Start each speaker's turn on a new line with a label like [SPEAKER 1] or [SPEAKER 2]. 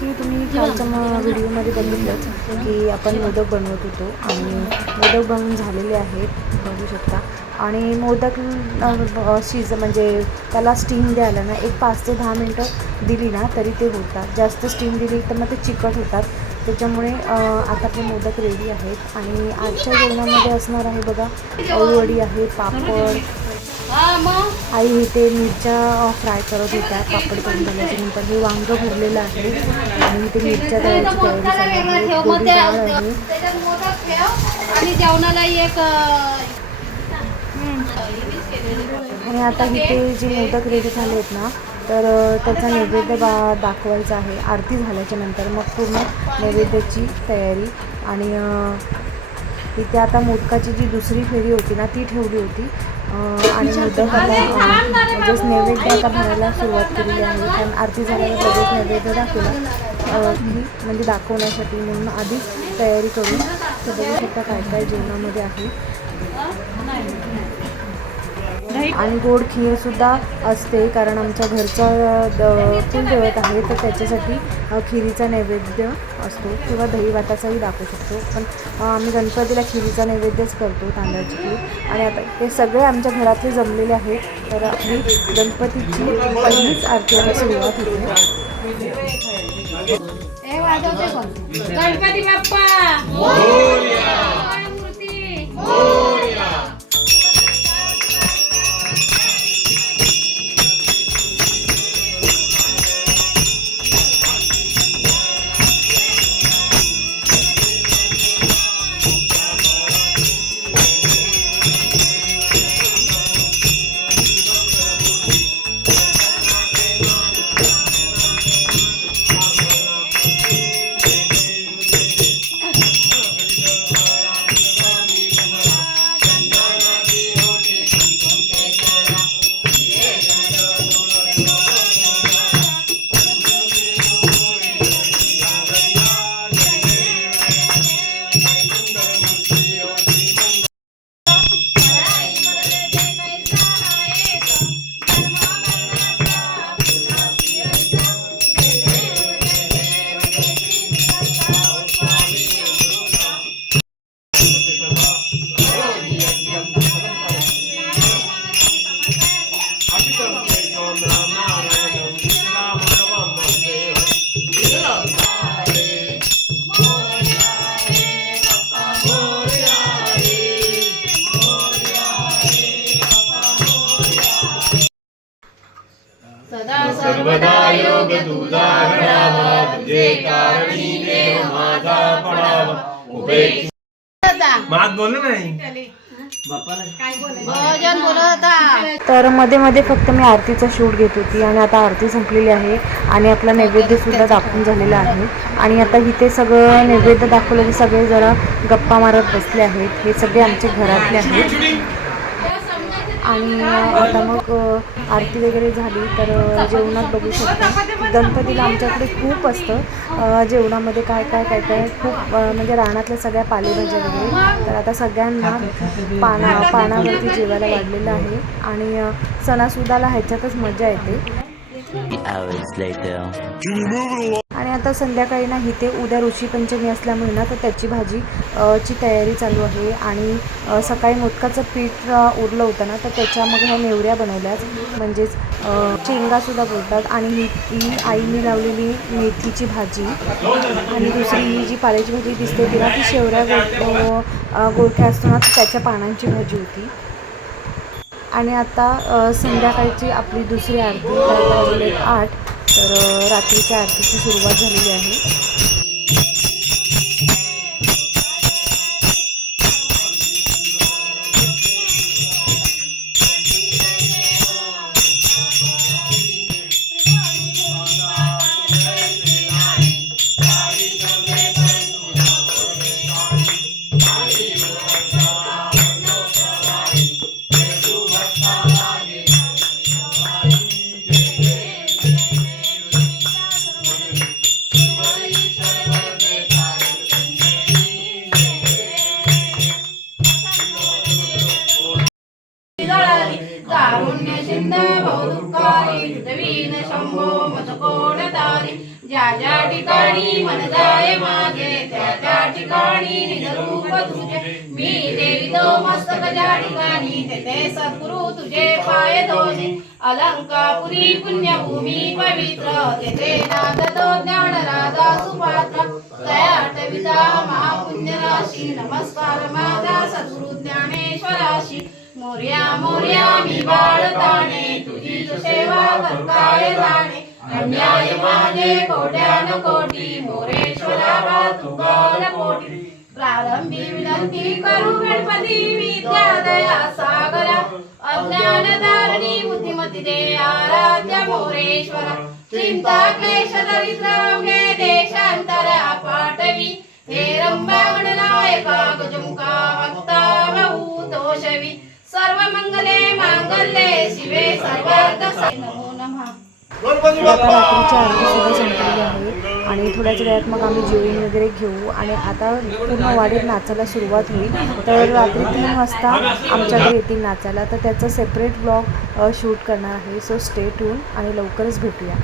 [SPEAKER 1] की तुम्ही फक्त व्हिडिओमध्ये बघितलंच की आपण मोदक बनवत होतो आणि मोदक बनवून झालेले आहेत बघू शकता. आणि मोदक शिज म्हणजे त्याला स्टीम द्यायला ना एक पाच ते दहा मिनटं दिली ना तरी ते होतात. जास्त स्टीम दिली तर मग ते चिकट होतात. त्याच्यामुळे आता आपले मोदक रेडी आहेत. आणि आजच्या जेवणामध्ये असणार आहे बघा अळूवडी आहे पापड आई इथे मिरच्या फ्राय करत होत्या पापड करून झाल्याच्यानंतर हे वांगं भरलेलं आहे. आणि इथे मिरच्या तळायची तयारी
[SPEAKER 2] आणि जेवणाला एक
[SPEAKER 1] आणि आता इथे जे मोदक रेडी झाले आहेत ना तर त्याचा नैवेद्य बा दाखवायचा आहे. आरती झाल्याच्यानंतर मग पूर्ण नैवेद्याची तयारी. आणि इथे आता मोदकाची जी दुसरी फेरी होती ना ती ठेवली होती. आणि अ, म्हणजेच नैवेद्य आता भरायला सुरुवात केलेली आहे. कारण आरती झाल्यावर लगेच नैवेद्य दाखवला म्हणजे दाखवण्यासाठी म्हणून आधीच तयारी करून तर बघू शकता काय काय जेवणामध्ये आहे. आणि गोड खीरसुद्धा असते कारण आमच्या घरचा द कुलदैवत आहे तर त्याच्यासाठी खिरीचा नैवेद्य असतो किंवा दही भाताचाही दाखवू शकतो. पण आम्ही गणपतीला खिरीचा नैवेद्यच करतो तांदळाची खीर. आणि आता हे सगळे आमच्या घरातले जमलेले आहेत तर आपली गणपतीची पहिलीच आरती आता सुरुवात होते.
[SPEAKER 2] गणपती बाप्पा! योग तुझा घडावा तुझे कारणी देव माझा पडावा
[SPEAKER 3] मात नाही
[SPEAKER 1] तर मध्ये मध्ये फक्त मी आरतीचा शूट घेत होती आणि आता आरती संपलेली आहे आणि आपला नैवेद्यसुद्धा दाखवून झालेला आहे. आणि आता इथे सगळं नैवेद्य दाखवलं की सगळे जरा गप्पा मारत बसले आहेत. हे सगळे आमचे घरातले आहेत. आणि आता मग आरती वगैरे झाली तर जेवणात बघू शकता. गणपतीला आमच्याकडे खूप असतं. जेवणामध्ये काय काय काय काय खूप म्हणजे रानातल्या सगळ्या पालेभाज्या वगैरे. तर आता सगळ्यांना पाना पानावरती जेवायला वाढलेलं आहे. आणि सणासुदाला ह्याच्यातच मजा येते. आणि आता संध्याकाळी ना इथे उद्या ऋषीपंचमी असल्यामुळे ना तर त्याची भाजी ची तयारी चालू आहे. आणि सकाळी मोदकाचं पीठ उरलं होतं ना तर त्याच्यामध्ये ह्या नेवऱ्या बनवल्याच म्हणजेच शेंगासुद्धा बोलतात. आणि ही ही आईने लावलेली मेथीची भाजी. आणि दुसरी ही जी पाल्याची भाजी दिसते तिला ती शेवऱ्या गो गोठ्या गोरख्या असतो ना तर त्याच्या पानांची भाजी होती. आणि आता संध्याकाळची आपली दुसरी आरती आठ. तर रात्रीच्या आरतीची सुरुवात झालेली आहे.
[SPEAKER 2] दुःखारी ठिकाणी मन जाय मागे त्या तुझे. मी देवी तो मस्तक ज्या ठिकाणी तेथे सद्गुरु तुझे पाय दोने अलंकापुरी पुण्यभूमी पवित्र तेथे नाद तो ज्ञान राधा सुपात्र. तया महापुण्य राशी नमस्कार माझा सद्गुरु ज्ञानेश्वरा. ज्ञानेश्वराशी मोर्या मोर्या मी बाळताणे तुझी सेवा करताय जाणे अन्याय माझे कोट्यान कोटी. मोरेश्वरा बा तुगाल कोटी प्रारंभी विनंती करू गणपती विद्यादया सागरा. अज्ञान धारणी बुद्धिमती दे आराध्य मोरेश्वरा. चिंता क्लेश दरिद्र देशांतरा पाठवी. हे रंबा नायका गजमुखा तोषवी सर्व मंगले मांगल्ये शिवे सर्वार्थ नमो नमः.
[SPEAKER 1] आणि थोड्याच वेळात मग आम्ही जेवण वगैरे घेऊ. आणि आता पूर्ण वाडीत नाचायला सुरुवात होईल. तर रात्री तीन वाजता आमच्याकडे येतील नाचायला. तर त्याचा सेपरेट ब्लॉग शूट करणार आहे. सो स्टे टून आणि लवकरच भेटूया.